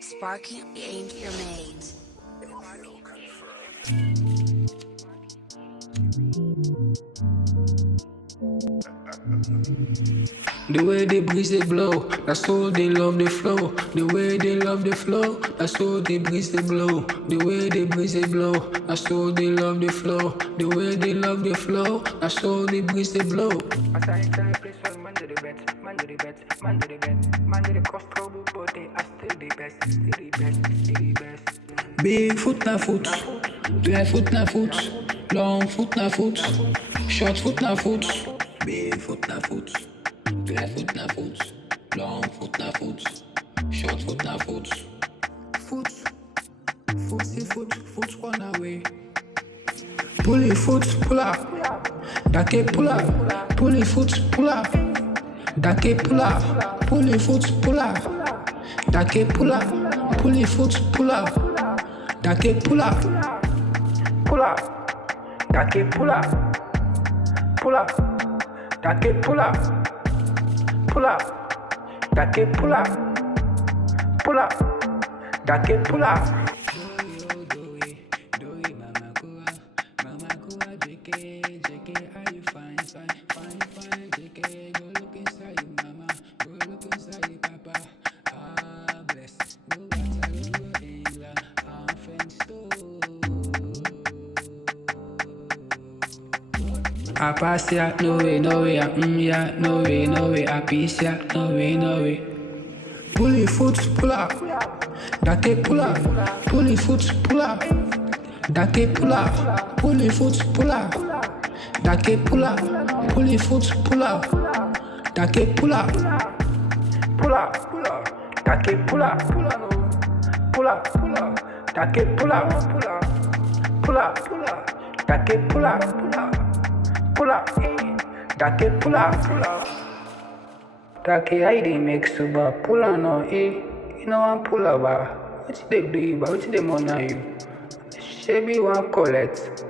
Sparky ain't your mate. The way they breeze they blow, that's how they love the flow. The way they love the flow, that's how they breeze they blow. The way they breeze they blow, that's how they love the flow. The way they love the flow, that's how they breeze they blow. As I enter the place where man do the bet, man do the bet, man do the bet, man do the cost trouble, but they are still the best, still the best, still the best. Big foot na foot, dry foot na foot, long foot na foot, short foot na foot. Big foot na foot, dry foot na foot, long foot na foot, short foot na foot. Foot, foot one away. Pull your foot, pull up. Dake pull up. Pull your foot, pull up. Dake pull up. Pull your foot, pull up. Dake pull up. Pull your foot, pull up. Dake pull up. Pull up, dake pull up, pull up, dake pull up, pull up, dake pull up, pull up, dake pull up. I pass ya, no way, ya, ya, no way, I peace ya, no way. Pull your foot, pull up. Dake pull up. Pull your foot, pull up. Dake pull up. Pull your foot, pull up. Dake pull up. Pull your foot, pull up. Dake pull up. Pull up, pull up, dake pull up, pull up, pull up, pull up, dake pull up, pull up, pull up, pull up, dake pull up, pull up. Pull up, dake pull up, pull up. Dake I dey make super pull on no, you know I'm pull up, what they do, but what they want you? She be one collect.